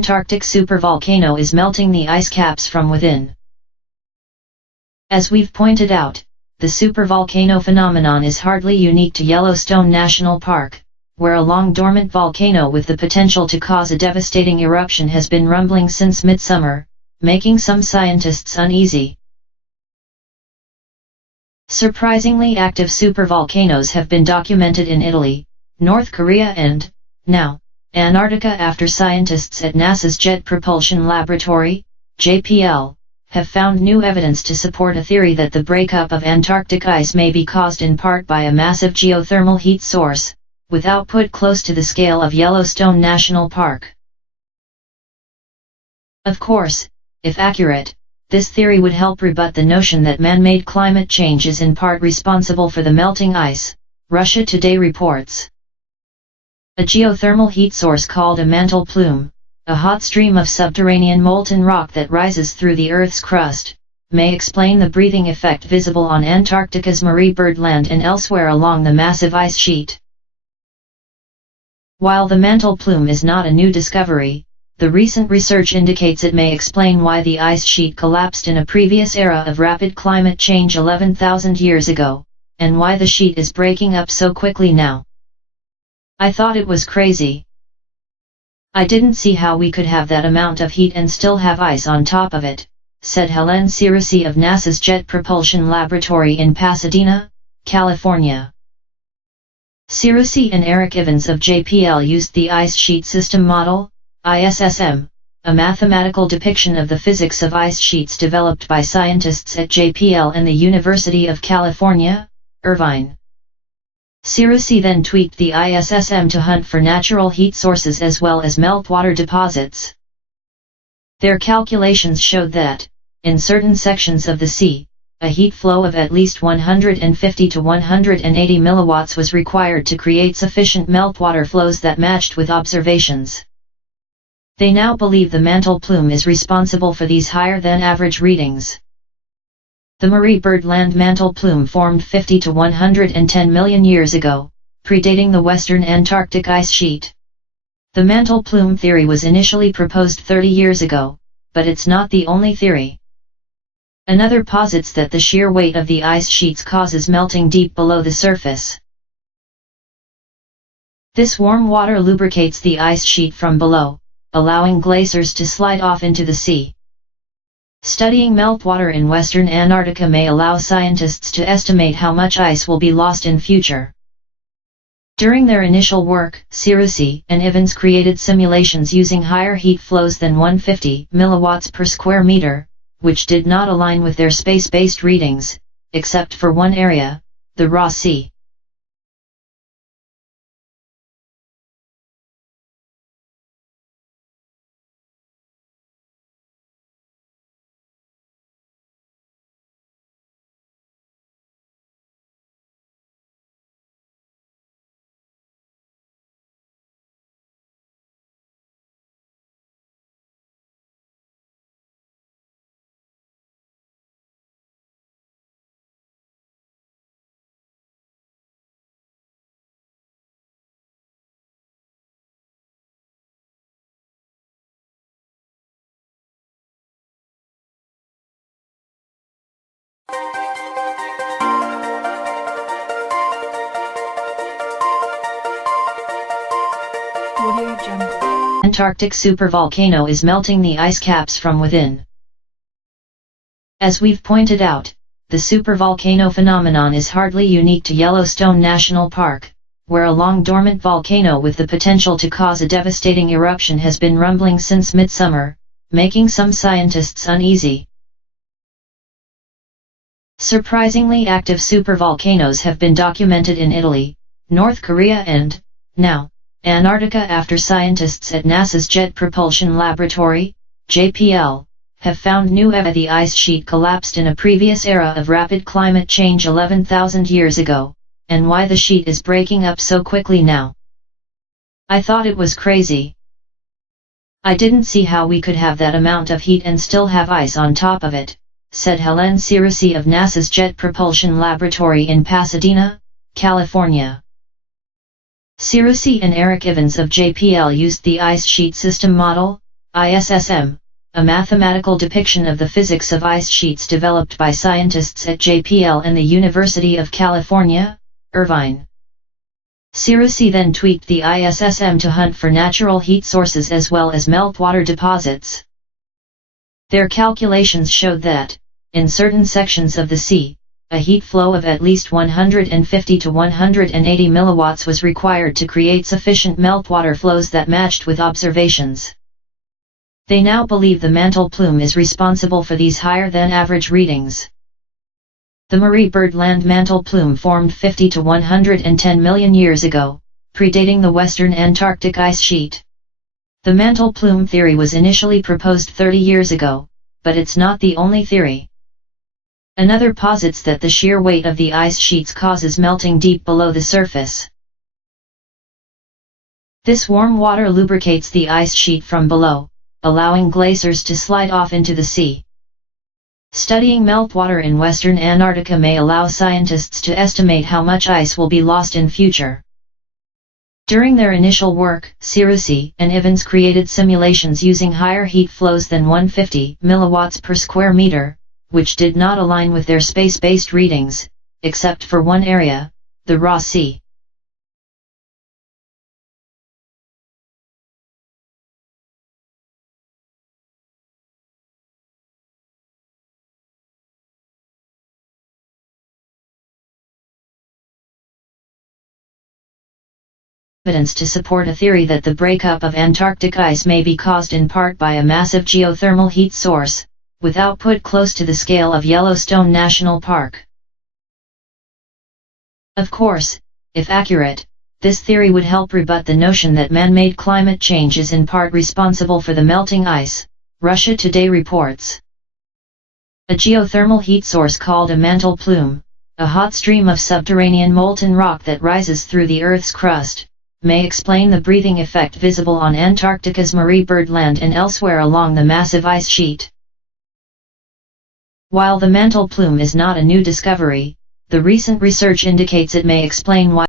Antarctic supervolcano is melting the ice caps from within. As we've pointed out, the supervolcano phenomenon is hardly unique to Yellowstone National Park, where a long-dormant volcano with the potential to cause a devastating eruption has been rumbling since midsummer, making some scientists uneasy. Surprisingly active supervolcanoes have been documented in Italy, North Korea and, now, Antarctica after scientists at NASA's Jet Propulsion Laboratory, JPL, have found new evidence to support a theory that the breakup of Antarctic ice may be caused in part by a massive geothermal heat source, with output close to the scale of Yellowstone National Park. Of course, if accurate, this theory would help rebut the notion that man-made climate change is in part responsible for the melting ice, Russia Today reports. A geothermal heat source called a mantle plume, a hot stream of subterranean molten rock that rises through the Earth's crust, may explain the breathing effect visible on Antarctica's Marie Byrd Land and elsewhere along the massive ice sheet. While the mantle plume is not a new discovery, the recent research indicates it may explain why the ice sheet collapsed in a previous era of rapid climate change 11,000 years ago, and why the sheet is breaking up so quickly now. I thought it was crazy. I didn't see how we could have that amount of heat and still have ice on top of it, said Helen Cirusi of NASA's Jet Propulsion Laboratory in Pasadena, California. Cirusi and Eric Evans of JPL used the Ice Sheet System Model, ISSM, a mathematical depiction of the physics of ice sheets developed by scientists at JPL and the University of California, Irvine. Cirusi then tweaked the ISSM to hunt for natural heat sources as well as meltwater deposits. Their calculations showed that, in certain sections of the sea, a heat flow of at least 150 to 180 milliwatts was required to create sufficient meltwater flows that matched with observations. They now believe the mantle plume is responsible for these higher-than-average readings. The Marie Byrd Land mantle plume formed 50 to 110 million years ago, predating the western Antarctic ice sheet. The mantle plume theory was initially proposed 30 years ago, but it's not the only theory. Another posits that the sheer weight of the ice sheets causes melting deep below the surface. This warm water lubricates the ice sheet from below, allowing glaciers to slide off into the sea. Studying meltwater in western Antarctica may allow scientists to estimate how much ice will be lost in future. During their initial work, Cirusi and Evans created simulations using higher heat flows than 150 milliwatts per square meter, which did not align with their space-based readings, except for one area, the Ross Sea. Antarctic supervolcano is melting the ice caps from within. As we've pointed out, the supervolcano phenomenon is hardly unique to Yellowstone National Park, where a long-dormant volcano with the potential to cause a devastating eruption has been rumbling since midsummer, making some scientists uneasy. Surprisingly active supervolcanoes have been documented in Italy, North Korea and, now, Antarctica after scientists at NASA's Jet Propulsion Laboratory, JPL, have found new evidence the ice sheet collapsed in a previous era of rapid climate change 11,000 years ago, and why the sheet is breaking up so quickly now. I thought it was crazy. I didn't see how we could have that amount of heat and still have ice on top of it, said Helen Cirusi of NASA's Jet Propulsion Laboratory in Pasadena, California. Cirusi and Eric Evans of JPL used the Ice Sheet System Model, ISSM, a mathematical depiction of the physics of ice sheets developed by scientists at JPL and the University of California, Irvine. CERECEDING then tweaked the ISSM to hunt for natural heat sources as well as meltwater deposits. Their calculations showed that, in certain sections of the sea, a heat flow of at least 150 to 180 milliwatts was required to create sufficient meltwater flows that matched with observations. They now believe the mantle plume is responsible for these higher-than-average readings. The Marie Byrd Land mantle plume formed 50 to 110 million years ago, predating the western Antarctic ice sheet. The mantle plume theory was initially proposed 30 years ago, but it's not the only theory. Another posits that the sheer weight of the ice sheets causes melting deep below the surface. This warm water lubricates the ice sheet from below, allowing glaciers to slide off into the sea. Studying meltwater in western Antarctica may allow scientists to estimate how much ice will be lost in future. During their initial work, CERECEDING and Evans created simulations using higher heat flows than 150 milliwatts per square meter, which did not align with their space-based readings, except for one area, the Ross Sea. Evidence to support a theory that the breakup of Antarctic ice may be caused in part by a massive geothermal heat source, with output close to the scale of Yellowstone National Park. Of course, if accurate, this theory would help rebut the notion that man-made climate change is in part responsible for the melting ice, Russia Today reports. A geothermal heat source called a mantle plume, a hot stream of subterranean molten rock that rises through the Earth's crust, may explain the breathing effect visible on Antarctica's Marie Byrd Land and elsewhere along the massive ice sheet. While the mantle plume is not a new discovery, the recent research indicates it may explain why